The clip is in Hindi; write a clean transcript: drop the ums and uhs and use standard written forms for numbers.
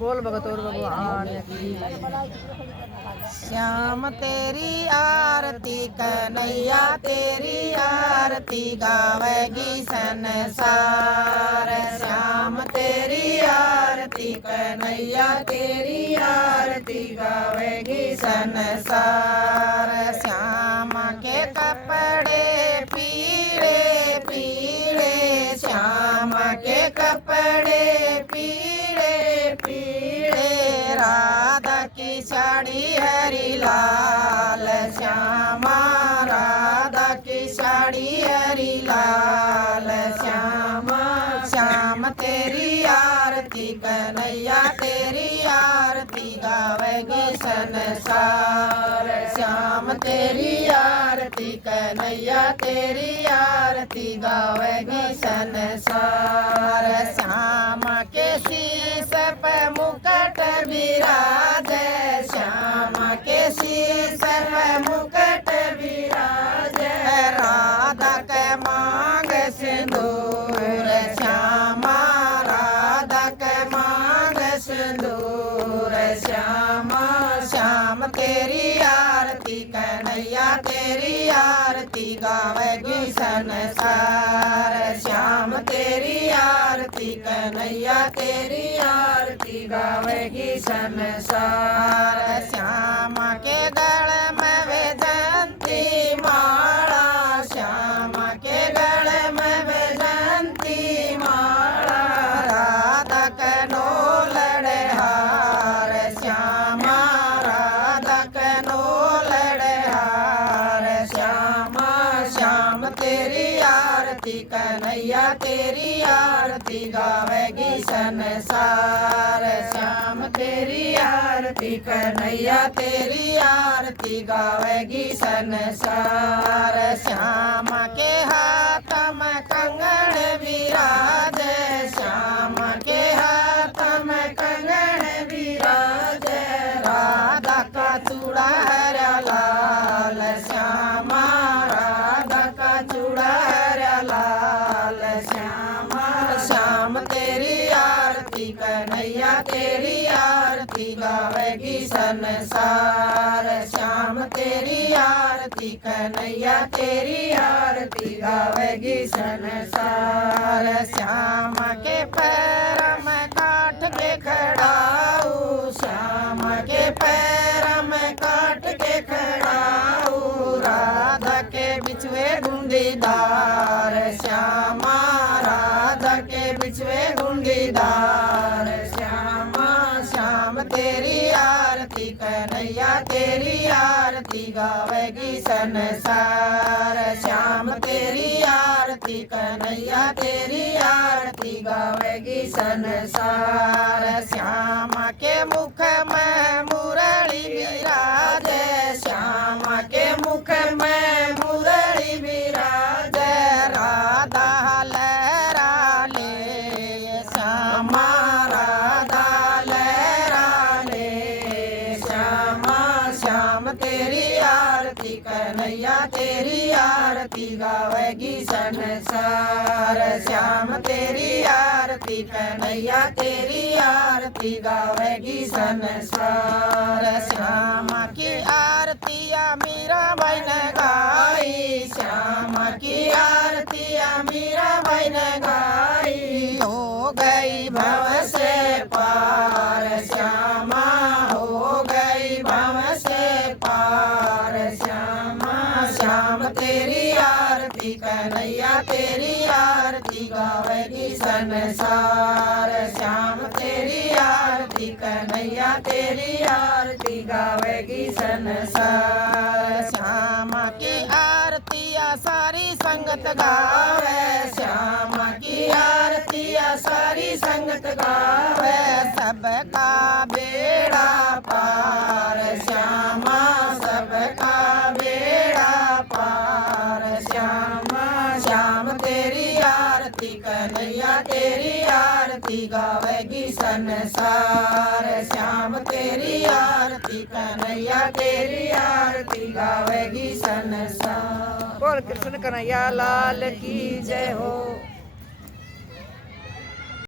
बोल भगत और भगवान की। श्याम तेरी आरती कन्हैया तेरी आरती गावेगी संसार। श्याम तेरी आरती कन्हैया तेरी आरती गावेगी संसार। श्याम के कपड़े पीले पीले, श्याम के कपड़े पीले पीले, राधा की साड़ी हरी लाल। श्यामा राधा की साड़ी हरी लाल। श्यामा श्याम तेरी आरती कन्हैया तेरी आरती गावेगी संसार। श्याम तेरी आरती कन्हैया तेरी आरती गावेगी संसार। श्याम के शीश पे मुकुट विराजे, श्याम के शीश पे मुकुट विराजे, राधा के मांग सिंदूर। श्यामा राधा के मांग सिंदूर। श्यामा श्याम तेरी आरती कन्हैया तेरी आरती गावेगी संसार। श्याम तेरी आरती कन्हैया तेरी आरती गावेगी संसार। श्याम के गले में वैजयंती माला, श्याम के गले में वैजयंती माला, राधा के नोलड़े हार। श्यामा राधा के नोलड़े हार। श्यामा श्याम तेरी आरती कन्हैया तेरी आरती गावेगी संसार। श्याम तेरी आरती कन्हैया तेरी आरती गावेगी संसार। श्याम के हाथ में कंगन विराजे, श्याम के हाथ में कंगन विराजे, राधा का चूड़ा हरा लाल। श्यामा राधा का चूड़ा हरा लाल। श्यामा श्याम तेरी आरती कन्हैया तेरी आरती गावेगी संसार। श्याम तेरी आरती कन्हैया तेरी आरती गावेगी संसार। श्याम के पैर में काट के खड़ाऊ, श्याम के पैर में काट के खड़ाऊ, राधा के बिछुए गुंडीदार। श्यामा राधा के बिछुए गुंडीदार। श्यामा श्याम तेरी आरती कन्हैया तेरी आरती गावेगी संसार। श्याम तेरी आरती कन्हैया तेरी आरती गावेगी संसार। श्याम के मुख में मुरली विराजे, श्याम के मुख में मुरली विराजे, राधा लहरा ले। श्यामा राधा लहरा ले। श्यामा श्याम तेरी आरती कन्हैया तेरी आरती गावेगी संसार। श्याम तेरी आरती कन्हैया तेरी आरती गावेगी संसार। श्याम की आरतिया मीरा बहन गाई, श्याम की आरतिया मीरा बहन गाई, हो गई भव से पार। श्यामा हो गई भव से पार। श्यामा श्याम तेरी आरती कन्हैया तेरी आरती गावेगी संसार। श्याम तेरी आरती कन्हैया तेरी आरती गावेगी संसार। श्याम की आरतिया सारी संगत गावे, श्याम की आरतिया सारी संगत गावे, सबका बेड़ा पार। श्यामा सबका बेड़ा पार। श्यामा श्याम तेरी आरती कन्हैया तेरी आरती गावेगी संसार। श्याम तेरी आरती कन्हैया तेरी आरती गावेगी संसार। बोल कृष्ण कन्हैया लाल की जय हो।